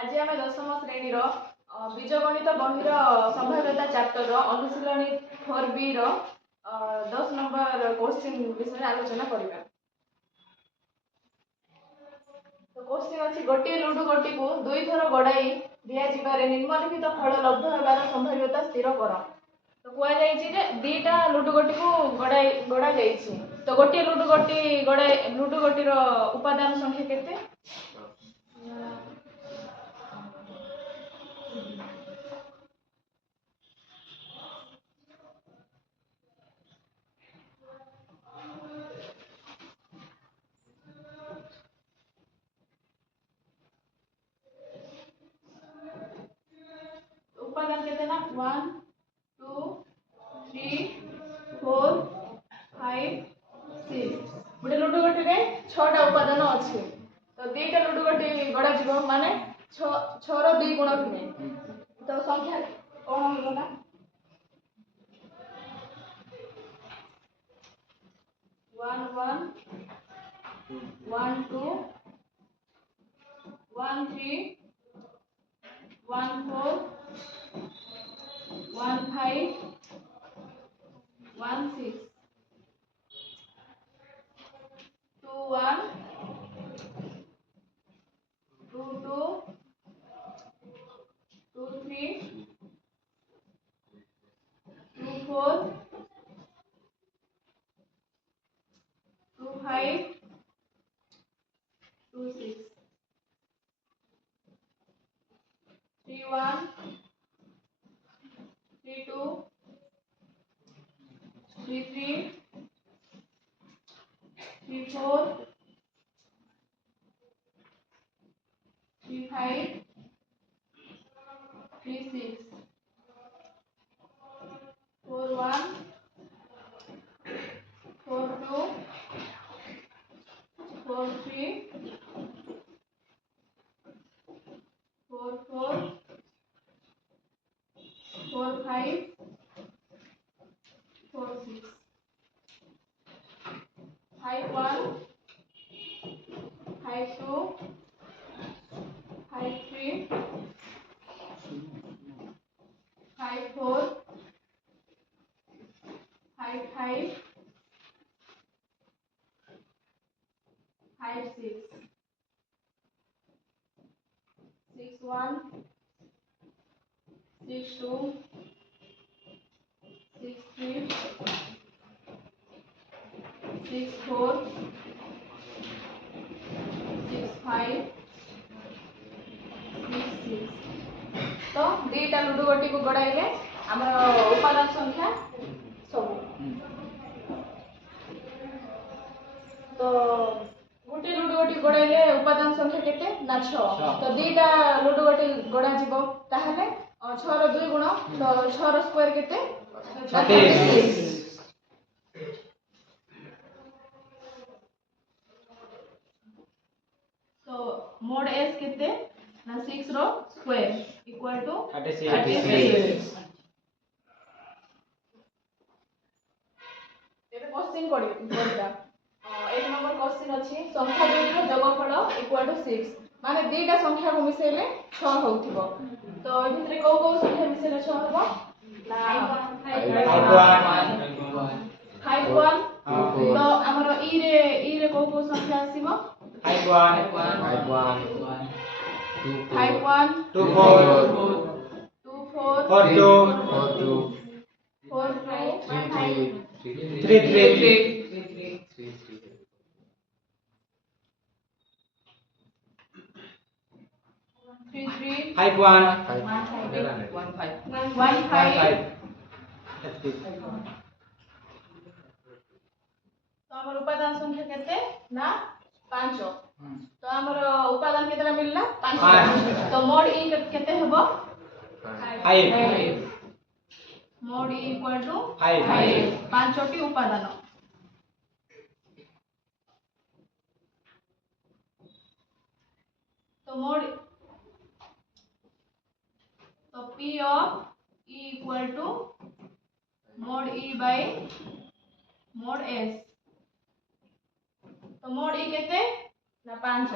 आज आम दशम श्रेणी बीजगणित बही संभाव्यता चैप्टर अनुशीलनी 4B 10 नंबर क्वेश्चन विषय आलोचना करवा। तो क्वेश्चन अच्छी गोटे लुडु गोटी को दुई थर गड़ाई दिजारे निम्नलिखित फल लब्ध होगार संभाव्यता स्थिर कर। तो कहुई दीटा लुडु गोटी को गड़ा जाइए। तो गोटे लुडु गोटीर उपादान संख्या केते? उपादान केते ना 1 2 3 4 5 6 गोटे लुडु गोटी रे 6टा उपादान अच्छे। तो दीटा लुडु गोटी गड़ा जीव माने 6 रो 2 गुण किने। तो संख्या कौन होगा? 1 1 1 2 1 3 1 4 1 5 1 6 2 1 2 2 2 3 2 4 2 5 2 6 3 1 3 2 3 3 3 4 3 5 3 6 4 1 4 2 4 3 4 4 4 5 4 6 5 1 5 2 5 3 5 4 5 5 5 6 6 1 6 2 6 3 6 4 6 5 6 6 तो दीटा लुडु गोटी को गड़ाइले आम उपादान संख्या सब। तो गोटे लुडु गोटी गड़ाइले उपादान संख्या केते ना 6। तो दीटा लुडु गोटी गड़ा जीवो ताहले 6 रो 2 गुण। तो 6 रो स्क्वायर केते 36। तो मोड s केते ना 6 रो स्क्वायर इक्वल टू 36। एबे क्वेश्चन पड़िबा 1 नंबर क्वेश्चन अछि संख्या दुई रो जोगफल इक्वल टू 6 माने दीटा संख्या को मिसेले 6 होउथिबो। तो ए भितरे को संख्या मिसेले 6 होबो ना 5 1। तो हमर ई रे को संख्या आसीबो 5 1 2 4 2 4 4 2 4 2 3 3 5 1 1 5। तो हमर उपादान संख्या केते ना 5। तो हमर उपादान केतरा मिलला 5। तो मोड ई केते हेबो 5। मोड ई इक्वल टू 5 5टी उपादान। तो मोड तो P of E equal to mod E by mod S। तो मोड E केते ना 5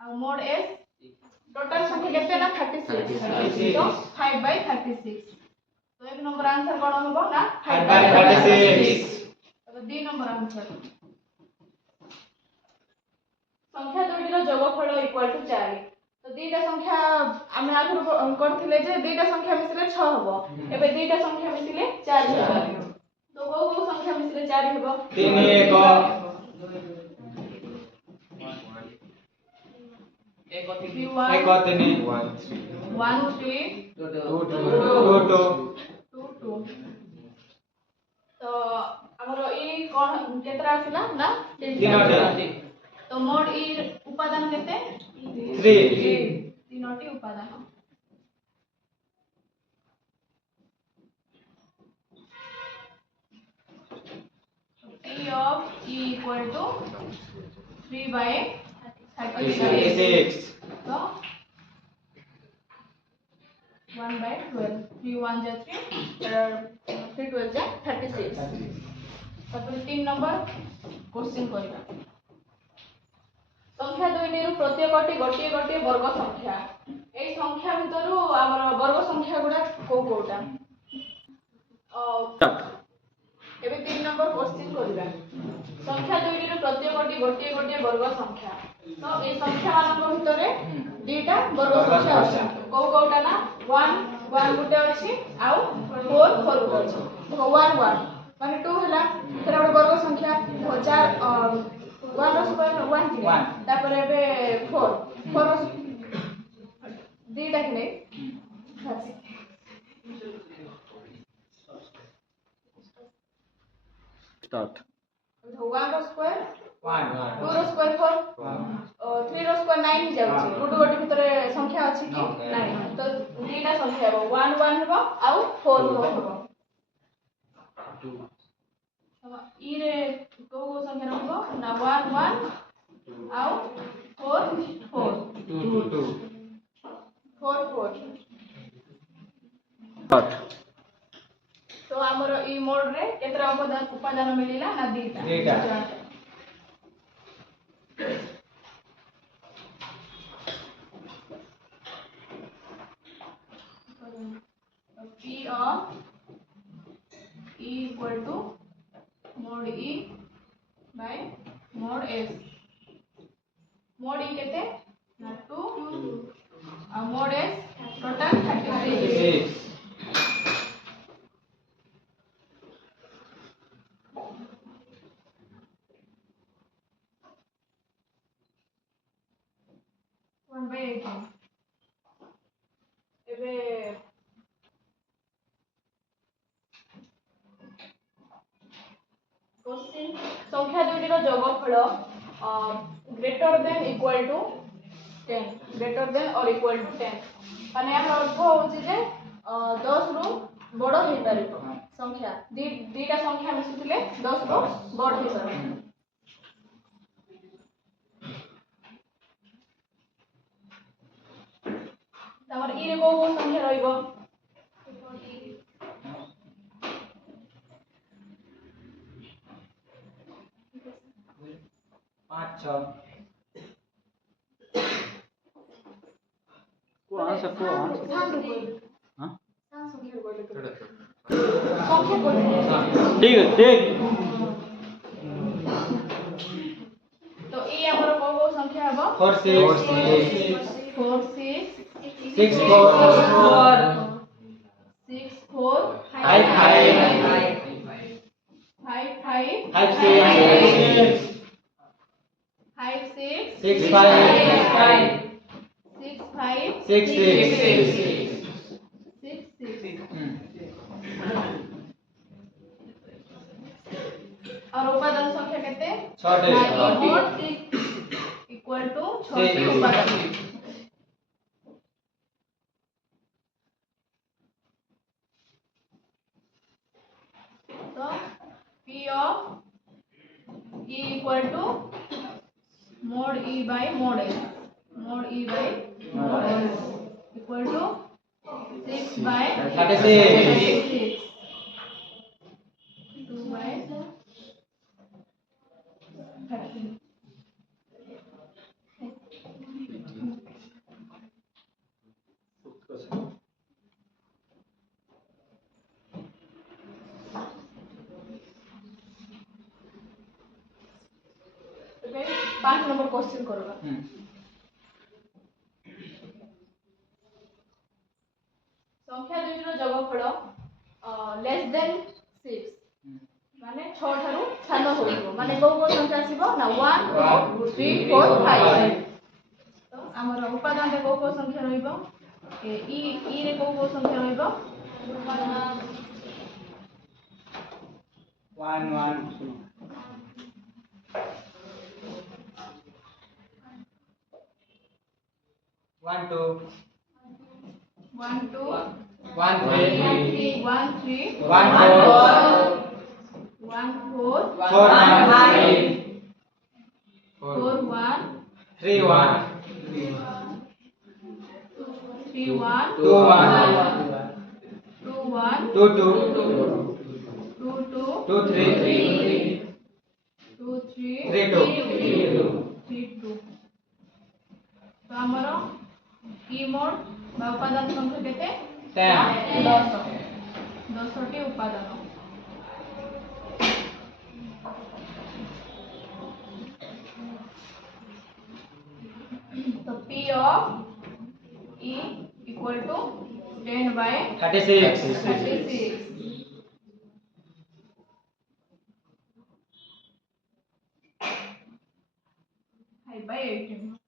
और मोड S टोटल संख्या केते ना 36 तो 5/36 तो एक नंबर आंसर कोन होबो ना 5/36 तो 2 नंबर आंसर संख्या दुईटीर जोगफल इक्वल टू 4 तो दुईटा संख्या आमे आगु करथिले जे दुईटा संख्या मिसिले 6 हबो एबे दुईटा संख्या मिसिले 4 हबो तो को संख्या मिसिले 4 हबो 3 1 1 3 1 3 2 2 तो हमरो ई कोन केतरा आसिला ना 3 तो मोड ई उपादान केते 3 तीनोटी उपादान P of E equal to 3/36 तो 1/12 3 1 जा 3 3 12 जा 36 तापर 3 नंबर क्वेश्चन करबा संख्या दुईटी प्रत्येकटी गोटे गोटे वर्ग संख्या ए संख्या भितरु हमर वर्ग संख्या गुडा कोटा एबे 3 नंबर क्वेश्चन करबा संख्या दुईटी प्रत्येकटी गोटे गोटे वर्ग संख्या तो ए संख्या मानक भितरे दुईटा वर्ग संख्या अछि कोटा ना 1 1 गुटे अछि आउ 4 4 गुटे अछि 1 1 माने 2 हला तेरा वर्ग संख्या 4 1 रो स्क्वायर 1 तापर एबे 4 4 रो दुईटा के स्टार्ट 1 रो स्क्वायर 1 2 रो स्क्वायर 4 3 रो स्क्वायर 9 ही जाउची गुड गोटे भितरे संख्या अछि कि नहीं तो दुईटा संख्या हो 1 1 हेबो आउ 4 हेबो ई रे को संख्या रहबो ना 1 1 आउ 4 4 2 2 4 4 स्टार्ट तो हमरो ई मोड रे केतरा उपादान मिलिला ना दुईटा P of E equal to mod E by mod S mod E केते ना 2 और mod S टोटल 36 1/8 एबे क्वेश्चन संख्या दुईटीर जोगफल greater than equal to 10 greater than और इक्वल टू 10 माने हमर अर्थ होची जे 10 रु बड़ हे पारिबो संख्या दुईटा संख्या मिसिथिले 10 रु बड़ हे पारिबो तमर ई रे को संख्या रहइबो 5 6 को आंसर हां ठीक है ठीक तो ई हमर को संख्या हबो 4 6 4 6 6 4 6 4 5 5 5 5 5 6 5 6 6 5 6 5 6 6 6 6 और उपादान संख्या केते 6 मोड इक्वल टू 6 उपादान तो P of E equal to mod E by mod S mod E by mod S equal to 6/36 2/13 number question करबा संख्या दुईटर जोगफल लेस देन 6 माने 6 ठारू सान होइबो माने को संख्या आसीबो ना 1 2 3 4 5 तो हमर उपादान रे को संख्या रहइबो ई रे को संख्या रहइबो 1 1 1 2 1 2 1 3 1 3 1 4 1 4 4 1 4 1 3 1 3 1 2 1 2 1 2 2 2 2 2 3 2 3 3 2 3 2 तो हमर ई मोड बा उपादान संख्या केते 10 10 टी उपादान तो P of E equal to 10 by 36 36 by 18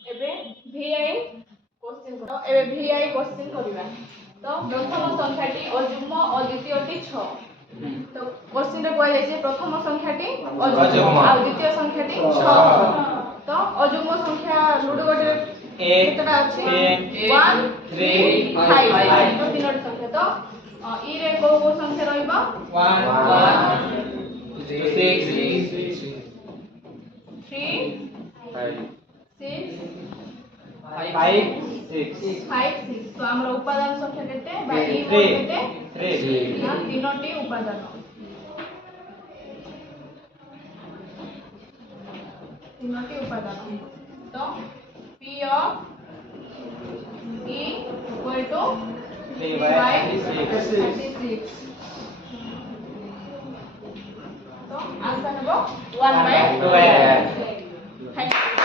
एबे VI क्वेश्चन करो एबे VI क्वेश्चन करिबा तो प्रथम संख्याटी अजुग्म अद्वितीयटी 6 तो क्वेश्चन रे कहले जे प्रथम संख्याटी अजुग्म आ द्वितीय संख्याटी 6 तो अजुग्म संख्या लुडो गोटे केतटा अछि 1 3 5 तो तीनोटी संख्या तो ई रे को संख्या रहइबा 1 1 6 3 5 6 5 6 5 6 तो हमर उपादान संख्या केते बा ई मोड 3 केते 3 ना तीनोटी उपादान तो P of E equal to 3 by 36 36 तो आंसर हो 1 by 12 Thank you.